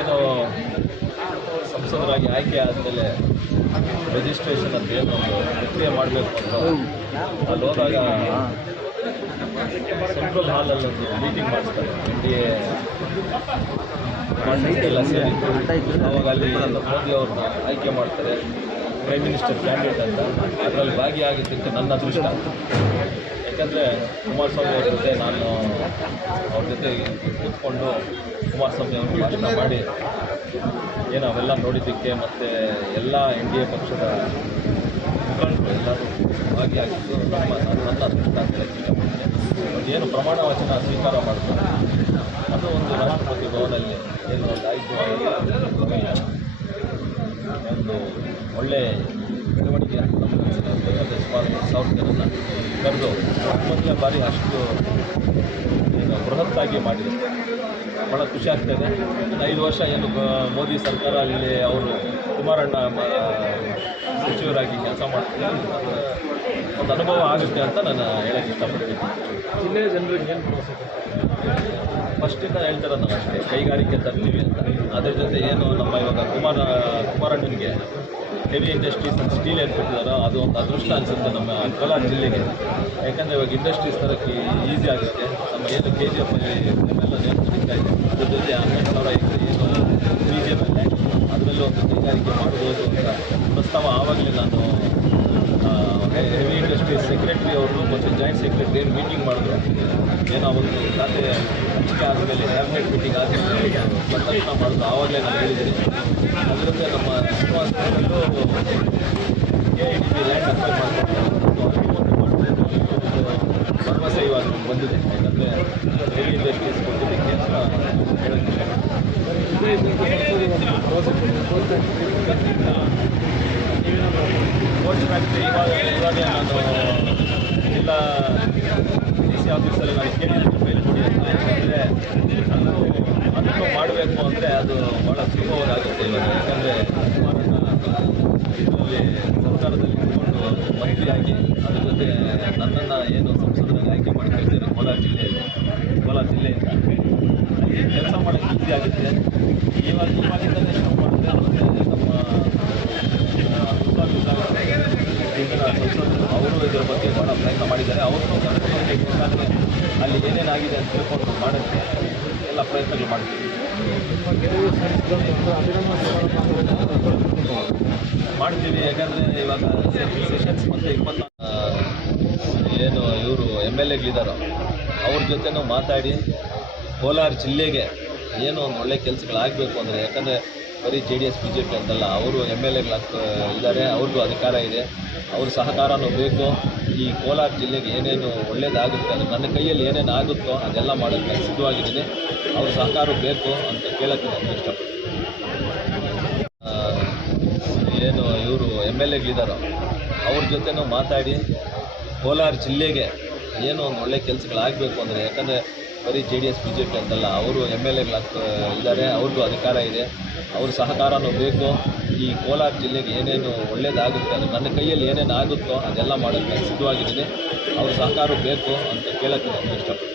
ಏನು ಸಂಸದರಾಗಿ ಆಯ್ಕೆ ಆದಮೇಲೆ ರಿಜಿಸ್ಟ್ರೇಷನ್ ಅಂತ ಏನು ಪ್ರಕ್ರಿಯೆ ಮಾಡಬೇಕು ಅಂತ ಅಲ್ಲಿ ಹೋದಾಗ ಸೆಂಟ್ರಲ್ ಹಾಲಲ್ಲಿ ಒಂದು ಮೀಟಿಂಗ್ ಮಾಡಿಸ್ತಾರೆ NDA ಎಲ್ಲ ಸೇರಿ. ಅವಾಗ ಅಲ್ಲಿ ಮೋದಿ ಅವ್ರನ್ನ ಆಯ್ಕೆ ಮಾಡ್ತಾರೆ ಪ್ರೈಮ್ ಮಿನಿಸ್ಟರ್ ಕ್ಯಾಂಡಿಡೇಟ್ ಅಂತ. ಅದರಲ್ಲಿ ಭಾಗಿಯಾಗಿದ್ದಕ್ಕೆ ನನ್ನ ಅದೃಷ್ಟ. ಯಾಕಂದರೆ ಕುಮಾರಸ್ವಾಮಿ ಅವ್ರ ಜೊತೆ ನಾನು ಅವ್ರ ಜೊತೆ ಕೂತ್ಕೊಂಡು ಕುಮಾರಸ್ವಾಮಿ ಅವರು ಭಾಷಣ ಮಾಡಿ ಏನು ಅವೆಲ್ಲ ನೋಡಿದ್ದಕ್ಕೆ ಮತ್ತು ಎಲ್ಲ NDA ಪಕ್ಷದ ಮುಖಂಡರು ಎಲ್ಲರೂ ಭಾಗಿಯಾಗಿದ್ದು ನನ್ನ ಅದೃಷ್ಟ ಅಂತ ಹೇಳಕ್ಕೆ ಇಷ್ಟಪಡ್ತೇನೆ. ಏನು ಪ್ರಮಾಣ ವಚನ ಸ್ವೀಕಾರ ಮಾಡ್ತಾರೆ ಅದು ಒಂದು ರಾಷ್ಟ್ರಪತಿ ಭವನಲ್ಲಿ ಏನು ಒಂದು ಆಯ್ತು ಒಂದು ಒಳ್ಳೆ ಬೆಳವಣಿಗೆ ಅಂತ ನಮ್ಮ ಅನಿಸಿದೆ. ಸುಮಾರು 1,000 ಜನನ ಕರೆದು ಮೊದಲನೇ ಬಾರಿ ಅಷ್ಟು ಏನು ಬೃಹತ್ತಾಗಿ ಮಾಡಿದೆ. ಭಾಳ ಖುಷಿ ಆಗ್ತಾಯಿದೆ. 5 ವರ್ಷ ಏನು ಮೋದಿ ಸರ್ಕಾರ ಅಲ್ಲಿ ಅವರು ಕುಮಾರಣ್ಣ ಸಚಿವರಾಗಿ ಕೆಲಸ ಮಾಡ್ತಾರೆ ಒಂದು ಅನುಭವ ಆಗುತ್ತೆ ಅಂತ ನಾನು ಹೇಳಕ್ಕೆ ಇಷ್ಟಪಡ್ತೀನಿ. ಜಿಲ್ಲೆಯ ಜನರಿಗೆ ಏನು ಫಸ್ಟಿಂದ ಹೇಳ್ತಾರೆ ನಾವು ಅಷ್ಟೇ ಕೈಗಾರಿಕೆ ತರ್ತೀವಿ ಅಂತ. ಅದ್ರ ಜೊತೆ ಏನು ನಮ್ಮ ಇವಾಗ ಕುಮಾರಣ್ಣನಿಗೆ ಹೆವಿ ಇಂಡಸ್ಟ್ರೀಸ್ ಅಂತ ಸ್ಟೀಲ್ ಏನು ಕೊಟ್ಟಿದ್ದಾರೋ ಅದು ಒಂದು ಅದೃಷ್ಟ ಅನಿಸುತ್ತೆ ನಮ್ಮ ಕೋಲಾರ ಜಿಲ್ಲೆಗೆ. ಯಾಕಂದರೆ ಇವಾಗ ಇಂಡಸ್ಟ್ರೀಸ್ ತರೋಕ್ಕೆ ಈಸಿ ಆಗುತ್ತೆ. ನಮ್ಮ ಏನು KGF ಅಲ್ಲಿ ಎಲ್ಲ ಸಿಗ್ತಾ ಇದೆ. ಅದ್ರ ಜೊತೆ 12,000 ಎಕರೆ ಏನು BGM ಅದರಲ್ಲೂ ಒಂದು ಕೈಗಾರಿಕೆ ಮಾಡ್ಬೋದು ಅಂತ ಪ್ರಸ್ತಾವ ಆವಾಗಲೇ ನಾನು ಹೆವಿ ಇಂಡಸ್ಟ್ರೀಸ್ ಸೆಕ್ರೆಟರಿ ಅವರು ಮತ್ತು ಜಾಯಿಂಟ್ ಸೆಕ್ರೆಟರಿ ಏನು ಮೀಟಿಂಗ್ ಮಾಡಿದ್ರು. ಏನೋ ಒಂದು ಖಾತೆ ಹಂಚಿಕೆ ಆದಮೇಲೆ ಕ್ಯಾಬಿನೆಟ್ ಮೀಟಿಂಗ್ ಆದಮೇಲೆ ಸಂದರ್ಶನ ಮಾಡಿದ್ರು. ಆವಾಗಲೇ ನಾನು ಹೇಳಿದ್ದೀನಿ. ಅದರಿಂದ ನಮ್ಮ ಶ್ರೀನಿವಾಸದಲ್ಲೂ KIDB ಲ್ಯಾಂಡ್ ಅಕ್ವೈರ್ ಭರವಸೆ ಇವಾಗ ಬಂದಿದೆ. ಯಾಕಂದರೆ ಹೆವಿ ಇಂಡಸ್ಟ್ರೀಸ್ ಕೊಟ್ಟಿದ್ದಕ್ಕೆ ಅಂತ ಹೇಳೋಕ್ಕೆ ಕೋಚ್ ಫ್ಯಾಕ್ಟ್ರಿ ಇವಾಗ ನಾನು ಜಿಲ್ಲಾ DC ಆಫೀಸಲ್ಲಿ ನಾನು ಕೇಳಿದ್ದೀನಿ ಫೈಲ್ ಕೊಡಿ ಅಂತ. ಯಾಕಂದರೆ ಅದನ್ನು ಮಾಡಬೇಕು ಅಂದರೆ ಅದು ಭಾಳ ಸುಲಭವಾಗುತ್ತೆ ಇವಾಗ. ಯಾಕಂದರೆ ಕುಮಾರಣ್ಣ ಇದರಲ್ಲಿ ಸರ್ಕಾರದಲ್ಲಿ ಇಟ್ಕೊಂಡು ಮಂತ್ರಿಯಾಗಿ ಅದ್ರ ಜೊತೆ ನನ್ನನ್ನು ಏನು ಸಂಸದರಾಗಿ ಆಯ್ಕೆ ಮಾಡಿ ಕಳಿಸಿದ್ದಾರೆ ಕೋಲಾರ ಜಿಲ್ಲೆಯಿಂದ ಕೆಲಸ ಮಾಡೋಕ್ಕೆ ಈಸಿ ಆಗುತ್ತೆ. ಇವಾಗಿಂದಲೇ ಶುರು ಮಾಡಿದ್ರೆ ಮತ್ತು ನಮ್ಮ ಹಿಂದಿನ ಸಂಸದರು ಅವರು ಇದರ ಬಗ್ಗೆ ಭಾಳ ಪ್ರಯತ್ನ ಮಾಡಿದ್ದಾರೆ. ಅವರು ಅಲ್ಲಿ ಏನೇನಾಗಿದೆ ಅಂತ ತಿಳ್ಕೊಂಡು ಮಾಡೋಕ್ಕೆ ಎಲ್ಲ ಪ್ರಯತ್ನಗಳು ಮಾಡ್ತೀವಿ. ಯಾಕಂದರೆ ಇವಾಗ ಸೆಷನ್ಸ್ ಮತ್ತು 24 ಏನು ಇವರು MLAಗಳಿದ್ದಾರೋ ಅವ್ರ ಜೊತೆನೂ ಮಾತಾಡಿ ಕೋಲಾರ ಜಿಲ್ಲೆಗೆ ಏನೋ ಒಂದು ಒಳ್ಳೆ ಕೆಲಸಗಳಾಗಬೇಕು ಅಂದರೆ, ಯಾಕಂದರೆ ಬರೀ JDS BJP ಅಂತಲ್ಲ, ಅವರು MLAಗಳು ಇದ್ದಾರೆ, ಅವ್ರಿಗೂ ಅಧಿಕಾರ ಇದೆ, ಅವ್ರ ಸಹಕಾರನೂ ಬೇಕು. ಈ ಕೋಲಾರ ಜಿಲ್ಲೆಗೆ ಏನೇನು ಒಳ್ಳೇದಾಗುತ್ತೆ ಅದು ನನ್ನ ಕೈಯಲ್ಲಿ ಏನೇನು ಆಗುತ್ತೋ ಅದೆಲ್ಲ ಮಾಡೋಕ್ಕೆ ಸಿದ್ಧವಾಗಿದ್ದೀನಿ. ಅವ್ರ ಸಹಕಾರ ಬೇಕು ಅಂತ ಕೇಳೋಕ್ಕೆ ನಾನು ಇಷ್ಟಪಡ್ತೀನಿ. ಏನು ಇವರು MLAಗಳಿದ್ದಾರೋ ಅವ್ರ ಜೊತೆನೂ ಮಾತಾಡಿ ಕೋಲಾರ ಜಿಲ್ಲೆಗೆ ಏನೋ ಒಂದು ಒಳ್ಳೆ ಕೆಲಸಗಳಾಗಬೇಕು ಅಂದರೆ, ಯಾಕಂದರೆ ಬರೀ JDS BJP ಅಂತಲ್ಲ, ಅವರು MLAಗಳು ಇದ್ದಾರೆ, ಅವ್ರಿಗೂ ಅಧಿಕಾರ ಇದೆ, ಅವ್ರ ಸಹಕಾರನೂ ಬೇಕು. ಈ ಕೋಲಾರ ಜಿಲ್ಲೆಗೆ ಏನೇನು ಒಳ್ಳೇದಾಗುತ್ತೆ ಅದು ನನ್ನ ಕೈಯಲ್ಲಿ ಏನೇನು ಆಗುತ್ತೋ ಅದೆಲ್ಲ ಮಾಡೋಕ್ಕೆ ಸಿದ್ಧವಾಗಿದ್ದೀನಿ. ಅವ್ರ ಸಹಕಾರ ಬೇಕು ಅಂತ ಕೇಳೋಕ್ಕೆ ನಾನು ಇಷ್ಟಪಡ್ತೀನಿ.